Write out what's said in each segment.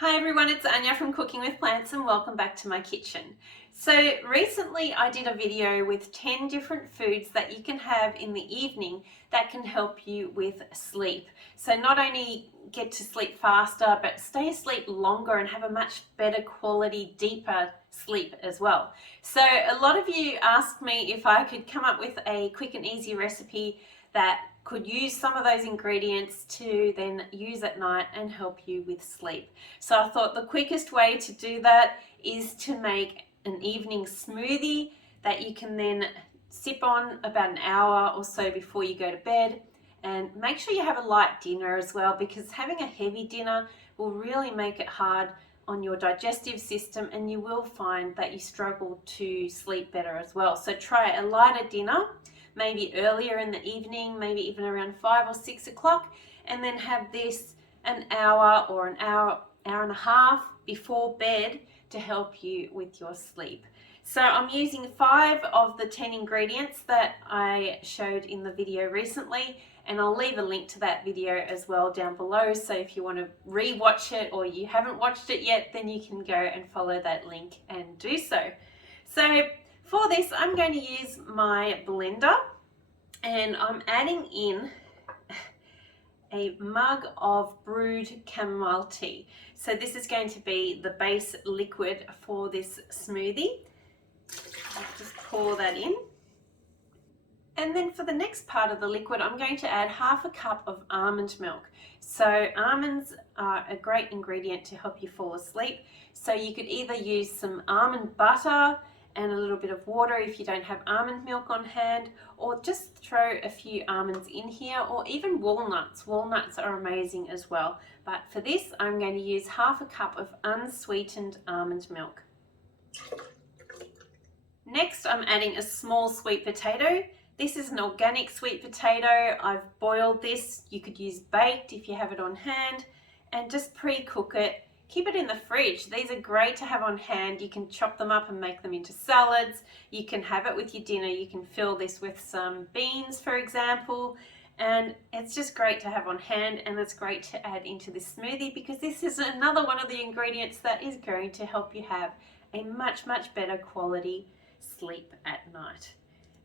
Hi everyone, it's Anja from Cooking with Plants and welcome back to my kitchen. So recently I did a video with 10 different foods that you can have in the evening that can help you with sleep. So not only get to sleep faster, but stay asleep longer and have a much better quality, deeper sleep as well. So a lot of you asked me if I could come up with a quick and easy recipe that could use some of those ingredients to then use at night and help you with sleep. So I thought the quickest way to do that is to make an evening smoothie that you can then sip on about an hour or so before you go to bed. And make sure you have a light dinner as well, because having a heavy dinner will really make it hard on your digestive system and you will find that you struggle to sleep better as well. So try a lighter dinner, maybe earlier in the evening, maybe even around 5 or 6 o'clock, and then have this an hour or an hour and a half before bed to help you with your sleep. So I'm using 5 of the 10 ingredients that I showed in the video recently, and I'll leave a link to that video as well down below, so if you want to re-watch it or you haven't watched it yet, then you can go and follow that link and do so. So for this, I'm going to use my blender and I'm adding in a mug of brewed chamomile tea. So this is going to be the base liquid for this smoothie. I'll just pour that in. And then for the next part of the liquid, I'm going to add half a cup of almond milk. So almonds are a great ingredient to help you fall asleep. So you could either use some almond butter and a little bit of water if you don't have almond milk on hand, or just throw a few almonds in here, or even walnuts. Walnuts are amazing as well. But for this, I'm going to use half a cup of unsweetened almond milk. Next, I'm adding a small sweet potato. This is an organic sweet potato. I've boiled this. You could use baked if you have it on hand, and just pre-cook it. Keep it in the fridge. These are great to have on hand. You can chop them up and make them into salads. You can have it with your dinner. You can fill this with some beans, for example, and it's just great to have on hand, and it's great to add into this smoothie because this is another one of the ingredients that is going to help you have a much better quality sleep at night.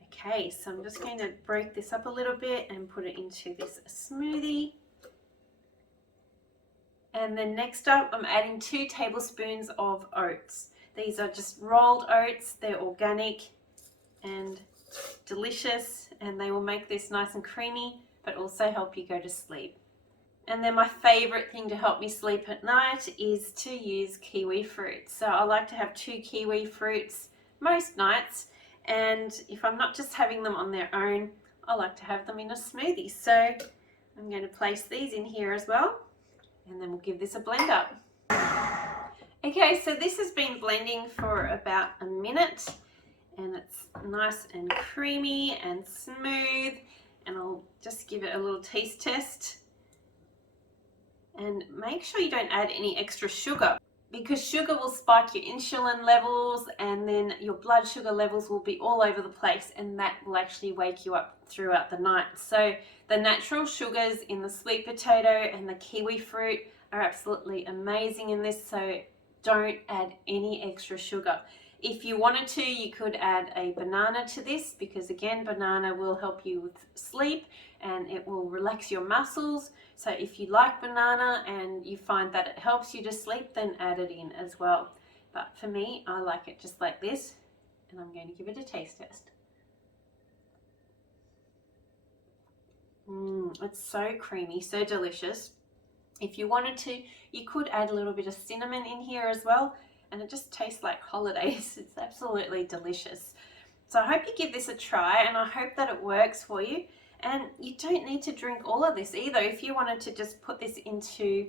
Okay, so I'm just going to break this up a little bit and put it into this smoothie. And then next up, I'm adding 2 tablespoons of oats. These are just rolled oats. They're organic and delicious, and they will make this nice and creamy, but also help you go to sleep. And then my favorite thing to help me sleep at night is to use kiwi fruit. So I like to have 2 kiwi fruits most nights, and if I'm not just having them on their own, I like to have them in a smoothie. So I'm going to place these in here as well, and then we'll give this a blend up. Okay, so this has been blending for about a minute, and it's nice and creamy and smooth, and I'll just give it a little taste test. And make sure you don't add any extra sugar, because sugar will spike your insulin levels, and then your blood sugar levels will be all over the place, and that will actually wake you up throughout the night. So the natural sugars in the sweet potato and the kiwi fruit are absolutely amazing in this, so don't add any extra sugar. If you wanted to, you could add a banana to this, because again, banana will help you with sleep and it will relax your muscles. So if you like banana and you find that it helps you to sleep, then add it in as well. But for me, I like it just like this, and I'm going to give it a taste test. It's so creamy, so delicious. If you wanted to, you could add a little bit of cinnamon in here as well, and it just tastes like holidays. It's absolutely delicious. So I hope you give this a try, and I hope that it works for you. And you don't need to drink all of this either. If you wanted to just put this into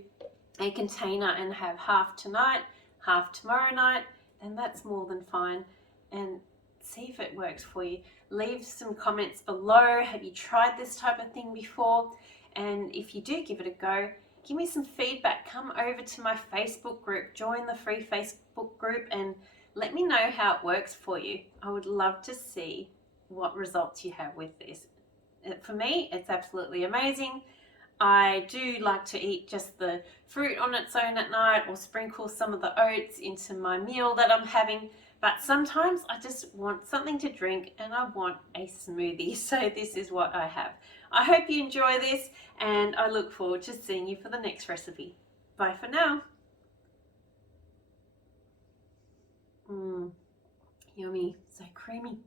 a container and have half tonight, half tomorrow night, then that's more than fine. And see if it works for you. Leave some comments below. Have you tried this type of thing before? And if you do give it a go, give me some feedback. Come over to my Facebook group, join the free Facebook group, and let me know how it works for you. I would love to see what results you have with this. For me, it's absolutely amazing. I do like to eat just the fruit on its own at night, or sprinkle some of the oats into my meal that I'm having. But sometimes I just want something to drink and I want a smoothie. So this is what I have. I hope you enjoy this, and I look forward to seeing you for the next recipe. Bye for now. Yummy, so creamy.